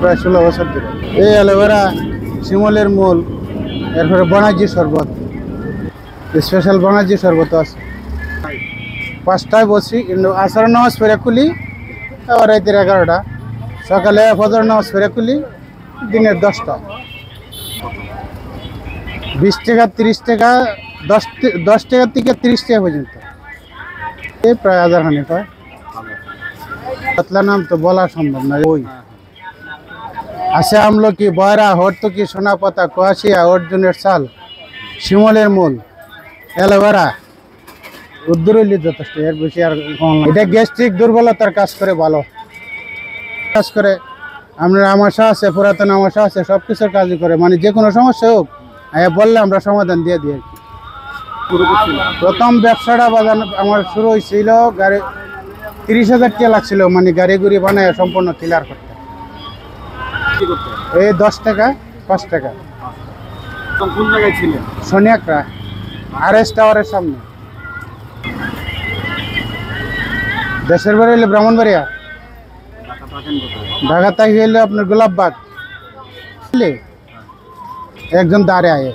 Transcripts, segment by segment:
প্রায় 16 বছর ধরে এই অ্যালোভেরা, শিমলের মূল, এরপরে বনাজি শরবত, স্পেশাল বনাজি শরবত আছে। 5টায় বসি, কিন্তু আসর নামাজ পড়ে খুলি, আবার রাতের 11টা, সকালে ফজর নামাজ পড়ে খুলি দিনের 10টা। 20 টাকা, 30 টাকা, 10 টাকা থেকে 30 টাকা পর্যন্ত, এই প্রায় 1000 খানি পায়। পাতলা নাম তো বলা সম্ভব না। ওই আছে আমলকি, বয়রা, হরতকি, সোনা পাতা, কোয়াশিয়া, অর্জুনের ছাল, শিমলের মূল, অ্যালোভেরা, উদ্দুর হইলে যথেষ্ট, এর বেশি আর এটা গ্যাস্ট্রিক দুর্বলতার কাজ করে, ভালো কাজ করে। আপনার আমাশা আছে, পুরাতন আমাশা আছে, সব কিছুর কাজই করে, মানে যে কোনো সমস্যা হোক বললে আমরা সমাধান দিয়ে দিই। প্রথম ব্যবসাটা বাজানো আমার শুরু হয়েছিল, গাড়ি 30,000 টাকা লাগছিল, মানে গাড়ি গুড়ি বানায় সম্পূর্ণ ক্লিয়ার করতে। এই 10 টাকা, 5 টাকা। কোন জায়গায় ছিলেন? সোনিয়াকড়া, RS টাওয়ারের সামনে। দেশের বাড়ি হলে ব্রাহ্মণবাড়িয়া, ঢাকা থেকে গেলে আপনার গোলাপবাগ। একজন দাঁড়ে আয়ে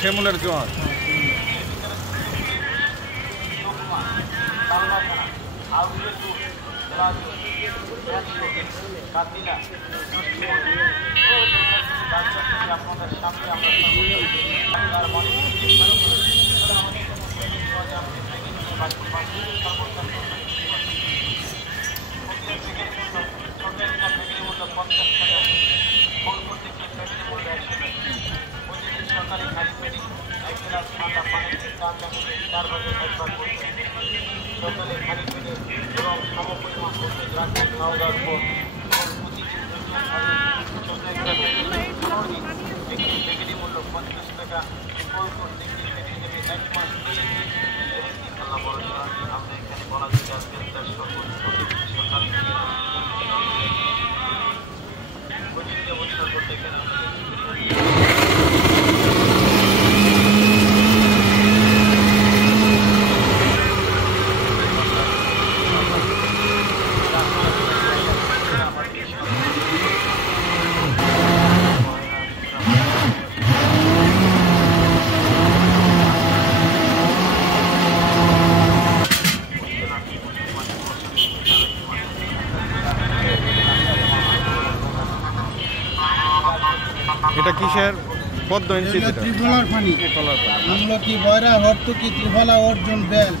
শ্যামলের জোয়ার। এটা কিসের পদ্ম ইনসি? ত্রিফলার পানি, আমলকি, বয়রা, হরতকি, ত্রিফলা, অর্জুন, বেল।